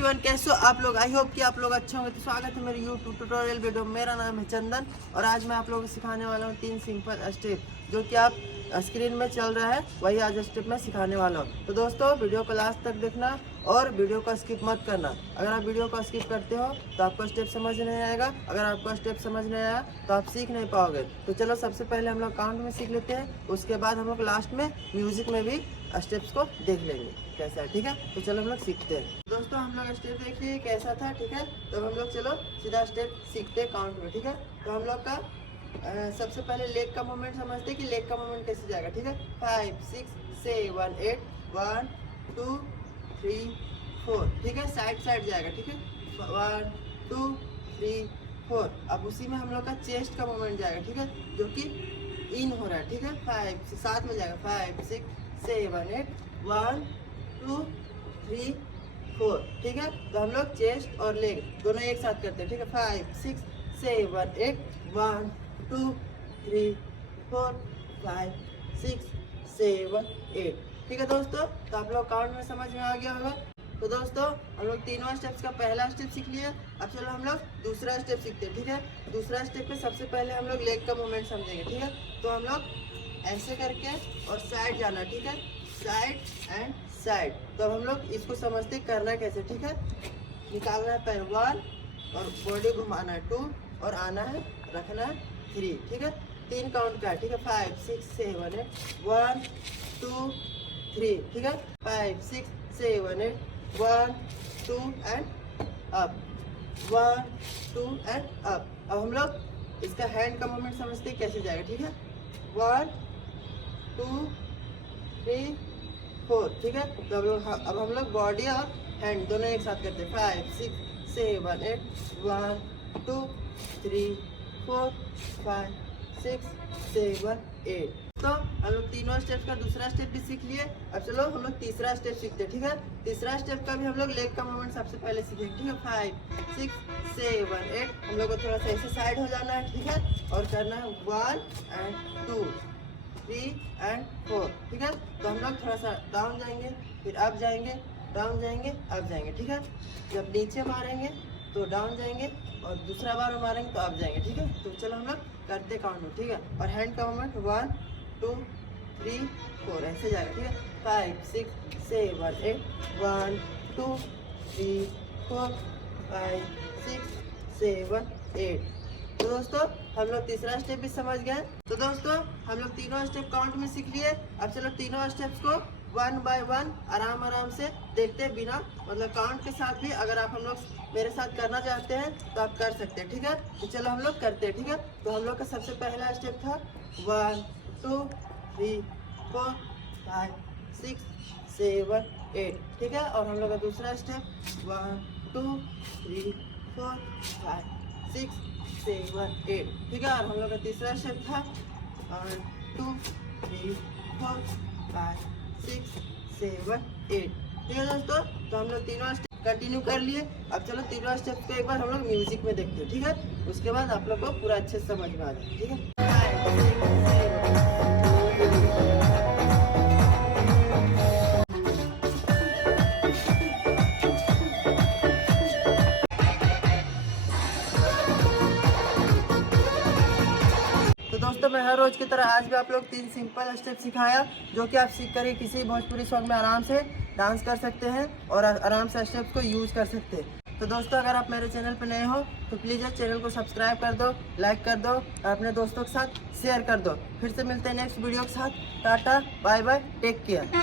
Everyone, कैसे हो आप लोग। आई होप कि आप लोग अच्छे होंगे। तो स्वागत है मेरे यूट्यूब ट्यूटोरियल वीडियो। मेरा नाम है चंदन और आज मैं आप लोगों को सिखाने वाला हूँ 3 सिंपल स्टेप जो कि आप स्क्रीन में चल रहा है, वही आज स्टेप मैं सिखाने वाला हूँ। तो दोस्तों वीडियो को लास्ट तक देखना और वीडियो को स्किप मत करना। अगर आप वीडियो को स्किप करते हो तो आपको स्टेप समझ नहीं आएगा। अगर आपको स्टेप समझ नहीं आया तो आप सीख नहीं पाओगे। तो चलो सबसे पहले हम लोग काउंट में सीख लेते हैं, उसके बाद हम लोग लास्ट में म्यूजिक में भी स्टेप्स को देख लेंगे कैसा है। ठीक है, तो चलो हम लोग सीखते हैं। दोस्तों हम लोग स्टेप देखिए कैसा था। ठीक है, तो हम लोग चलो सीधा स्टेप सीखते हैं काउंट में। ठीक है, तो हम लोग का सबसे पहले लेग का मूवमेंट समझते हैं कि लेग का मूवमेंट कैसे जाएगा। ठीक है, 5 6 7 8 1 2 3 4। ठीक है, साइड साइड जाएगा। ठीक है, 1 2 3 4। अब उसी में हम लोग का चेस्ट का मूवमेंट जाएगा। ठीक है, जो कि इन हो रहा है। ठीक है, 5 साथ में जाएगा 5 6 7 8 1 2 3 4। ठीक है, तो हम लोग चेस्ट और लेग दोनों एक साथ करते हैं। ठीक है, 5 6 7 8 1 2 3 4 5 6 7 8। ठीक है दोस्तों, तो आप लोग काउंट में समझ में आ गया होगा। तो दोस्तों हम लोग तीनों स्टेप्स का पहला स्टेप सीख लिए। अब चलो हम लोग दूसरा स्टेप सीखते हैं। ठीक है, दूसरा स्टेप में सबसे पहले हम लोग लेग का मूवमेंट समझेंगे। ठीक है, तो हम लोग ऐसे करके और साइड जाना। ठीक है, साइड एंड साइड। तो अब हम लोग इसको समझते करना कैसे। ठीक है, निकालना है पैर 1 और बॉडी घुमाना है 2 और आना है रखना है 3। ठीक है, 3 काउंट का है। ठीक है, 5 6 7 8 1 2 3। ठीक है, 5 6 7 8 1 2 एंड अप 1 2 एंड अप। अब हम लोग इसका हैंड का मूवमेंट समझते कैसे जाएगा। ठीक है, 1 2 3 4। ठीक है, तो अब हम लोग बॉडी और हैंड दोनों एक साथ करते हैं। 5 6 7 8 1 2 3 4 5 6 7 8। तो हम लोग तीनों स्टेप का दूसरा स्टेप भी सीख लिए। अब चलो हम लोग तीसरा स्टेप सीखते हैं। ठीक है, तीसरा स्टेप का भी हम लोग लेग का मूवमेंट सबसे पहले सीखेंगे। ठीक है, 5 6 7 8। हम लोग को थोड़ा सा ऐसे साइड हो जाना है। ठीक है, और करना है 1 एंड 2 3 एंड 4। ठीक है, तो हम लोग थोड़ा सा डाउन जाएंगे, फिर अप जाएंगे, डाउन जाएंगे, अप जाएंगे। ठीक है, जब नीचे मारेंगे तो डाउन जाएंगे और दूसरा बार मारेंगे तो अप जाएंगे। ठीक है, तो चलो हम लोग करते काउंट में। ठीक है, और हैंड का मूवमेंट 1 2 3 4 ऐसे जाएगा। ठीक है, 5 6 7 8 1 2 3 4 5 6 7 8। तो दोस्तों हम लोग तीसरा स्टेप भी समझ गए। तो दोस्तों हम लोग तीनों स्टेप काउंट में सीख लिए। अब चलो तीनों स्टेप्स को 1 बाय 1 आराम आराम से देखते हैं, बिना मतलब काउंट के साथ भी। अगर आप हम लोग मेरे साथ करना चाहते हैं तो आप कर सकते हैं। ठीक है, तो चलो हम लोग करते हैं। ठीक है, तो हम लोग का सबसे पहला स्टेप था 1 2 3 4 5 6 7 8। ठीक है, और हम लोग का दूसरा स्टेप 1 2 3 4 5 6 7 8। ठीक है, और हम लोग का तीसरा स्टेप था 1 2 3 4 5 6 7 8। ठीक है दोस्तों, तो हम लोग तीनों स्टेप कंटिन्यू कर लिए। अब चलो तीनों स्टेप को एक बार हम लोग म्यूजिक में देखते हैं। ठीक है, उसके बाद आप लोग को पूरा अच्छे से समझ में आ जाए। ठीक है, तो दोस्तों मैं हर रोज की तरह आज भी आप लोग 3 सिंपल स्टेप सिखाया, जो कि आप सीख कर किसी भोजपुरी सॉन्ग में आराम से डांस कर सकते हैं और आराम से स्टेप्स को यूज कर सकते हैं। तो दोस्तों अगर आप मेरे चैनल पर नए हो तो प्लीज़ चैनल को सब्सक्राइब कर दो, लाइक कर दो और अपने दोस्तों के साथ शेयर कर दो। फिर से मिलते हैं नेक्स्ट वीडियो के साथ। Tata bye bye, take care.